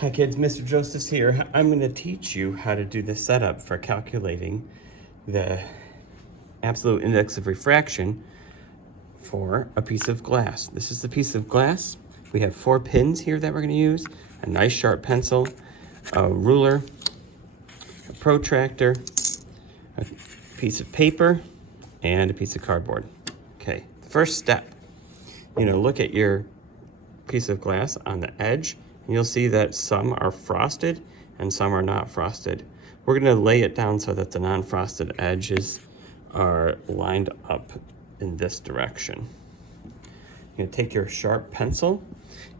Hi kids, Mr. Joseph here. I'm going to teach you how to do the setup for calculating the absolute index of refraction for a piece of glass. This is the piece of glass. We have 4 pins here that we're going to use, a nice sharp pencil, a ruler, a protractor, a piece of paper, and a piece of cardboard. Okay, the first step, look at your piece of glass on the edge. You'll see that some are frosted and some are not frosted. We're going to lay it down so that the non-frosted edges are lined up in this direction. You're going to take your sharp pencil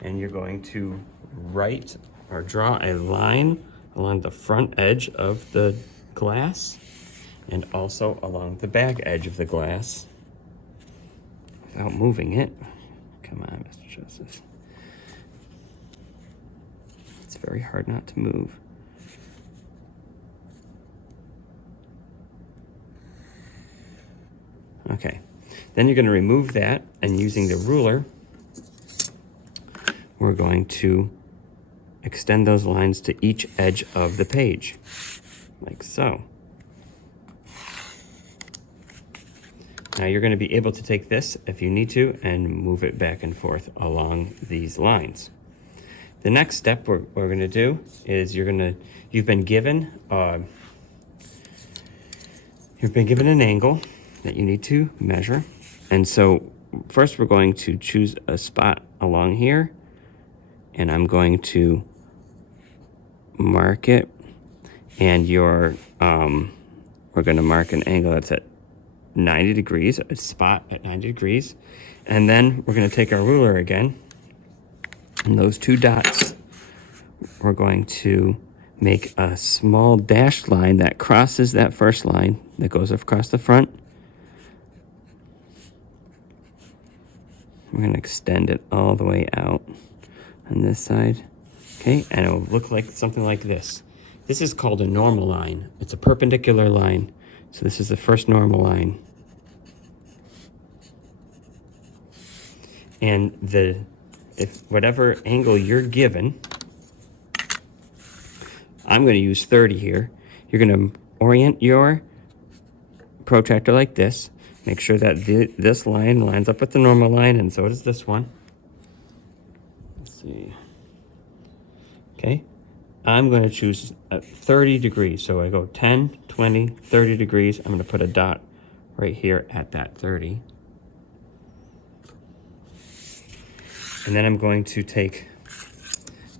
and you're going to write or draw a line along the front edge of the glass and also along the back edge of the glass without moving it. Come on, Mr. Joseph. It's very hard not to move. Okay, then you're going to remove that, and using the ruler, we're going to extend those lines to each edge of the page, like so. Now you're going to be able to take this, if you need to, and move it back and forth along these lines. The next step we're going to do is you've been given an angle that you need to measure. And so first we're going to choose a spot along here, and I'm going to mark it, and we're going to mark an angle that's at 90 degrees, a spot at 90 degrees. And then we're going to take our ruler again, and those 2 dots, we're going to make a small dashed line that crosses that first line that goes across the front. We're going to extend it all the way out on this side. Okay, and it will look like something like this. This is called a normal line. It's a perpendicular line. So this is the first normal line. And if whatever angle you're given, I'm going to use 30 here. You're going to orient your protractor like this. Make sure that this line lines up with the normal line, and so does this one. Let's see. Okay. I'm going to choose 30 degrees. So I go 10, 20, 30 degrees. I'm going to put a dot right here at that 30. And then I'm going to take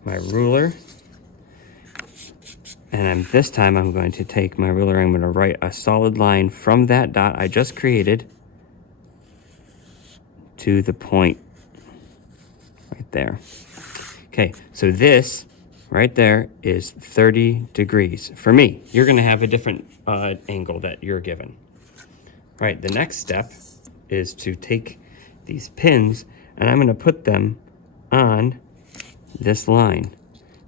my ruler, and this time I'm going to take my ruler, I'm going to write a solid line from that dot I just created to the point right there. Okay, so this right there is 30 degrees. For me, you're going to have a different angle that you're given. All right, the next step is to take these pins, and I'm going to put them on this line.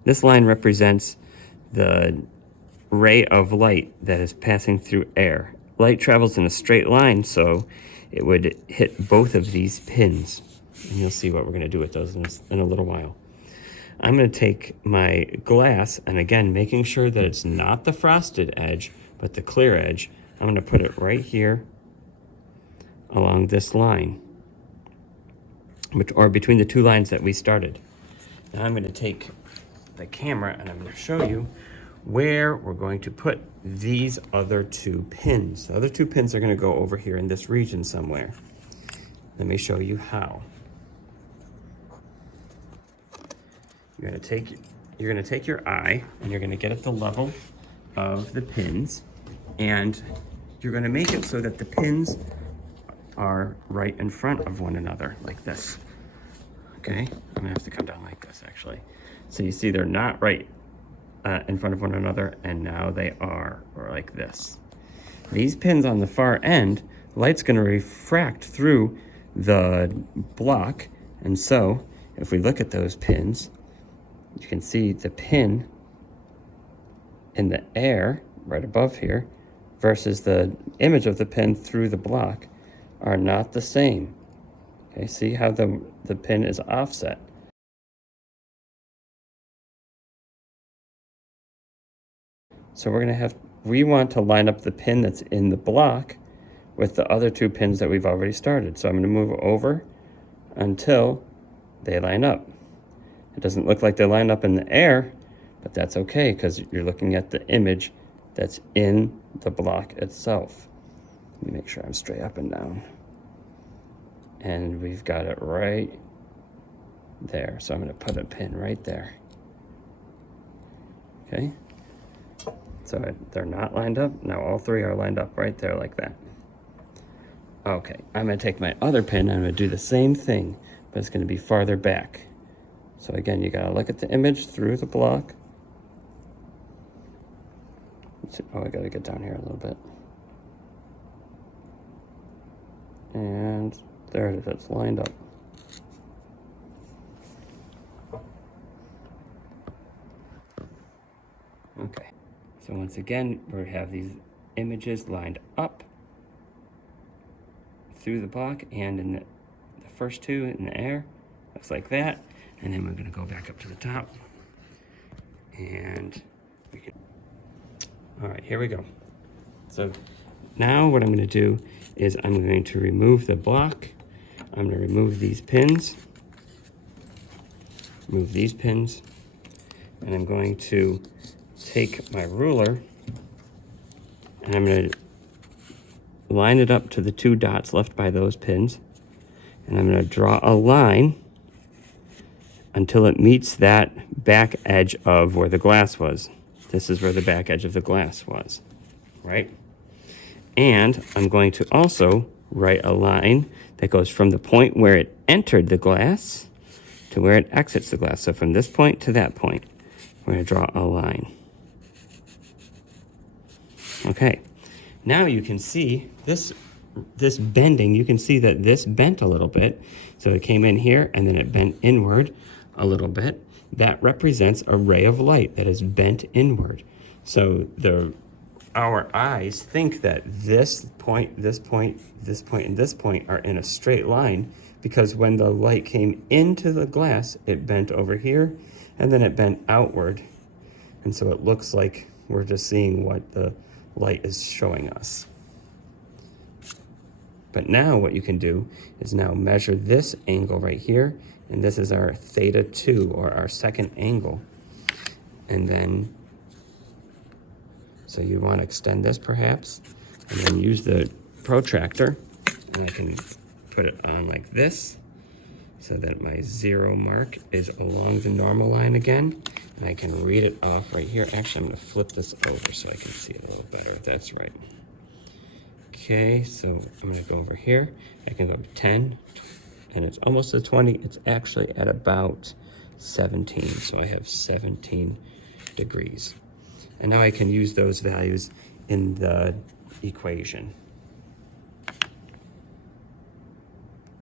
This line represents the ray of light that is passing through air. Light travels in a straight line, so it would hit both of these pins. And you'll see what we're going to do with those in a little while. I'm going to take my glass, and again, making sure that it's not the frosted edge, but the clear edge, I'm going to put it right here along this line, or between the 2 lines that we started. Now I'm going to take the camera and I'm going to show you where we're going to put these other 2 pins. The other 2 pins are going to go over here in this region somewhere. Let me show you how. You're going to take your eye, and you're going to get at the level of the pins, and you're going to make it so that the pins are right in front of one another, like this. Okay, I'm going to have to come down like this, actually. So you see they're not right in front of one another, and now they are, or like this. These pins on the far end, light's going to refract through the block, and so if we look at those pins, you can see the pin in the air right above here versus the image of the pin through the block are not the same. Okay, see how the pin is offset. So we want to line up the pin that's in the block with the other two pins that we've already started. So I'm gonna move over until they line up. It doesn't look like they line up in the air, but that's okay because you're looking at the image that's in the block itself. Let me make sure I'm straight up and down. And we've got it right there. So I'm gonna put a pin right there. Okay, so they're not lined up. Now all three are lined up right there like that. Okay, I'm gonna take my other pin and I'm gonna do the same thing, but it's gonna be farther back. So again, you gotta look at the image through the block. Oh, I gotta get down here a little bit. And there it is, it's lined up. Okay, so once again, we have these images lined up through the block and in the first two in the air, looks like that. And then we're gonna go back up to the top and we can, all right, here we go. So now what I'm gonna do is I'm going to remove the block. I'm gonna remove these pins, move these pins, and I'm going to take my ruler and I'm going to line it up to the two dots left by those pins, and I'm going to draw a line until it meets that back edge of where the glass was. This is where the back edge of the glass was, right? And I'm going to also write a line that goes from the point where it entered the glass to where it exits the glass. So from this point to that point, we're going to draw a line. Okay, now you can see this bending. You can see that this bent a little bit. So it came in here and then it bent inward a little bit. That represents a ray of light that is bent inward. So our eyes think that this point, this point, this point, and this point are in a straight line because when the light came into the glass, it bent over here and then it bent outward. And so it looks like we're just seeing what the light is showing us. But now what you can do is now measure this angle right here, and this is our theta 2, or our second angle. And then, so you want to extend this perhaps, and then use the protractor, and I can put it on like this, so that my 0 mark is along the normal line again, and I can read it off right here. Actually, I'm going to flip this over so I can see it a little better. That's right. Okay, so I'm going to go over here. I can go to 10, and it's almost a 20. It's actually at about 17, so I have 17 degrees. And now I can use those values in the equation.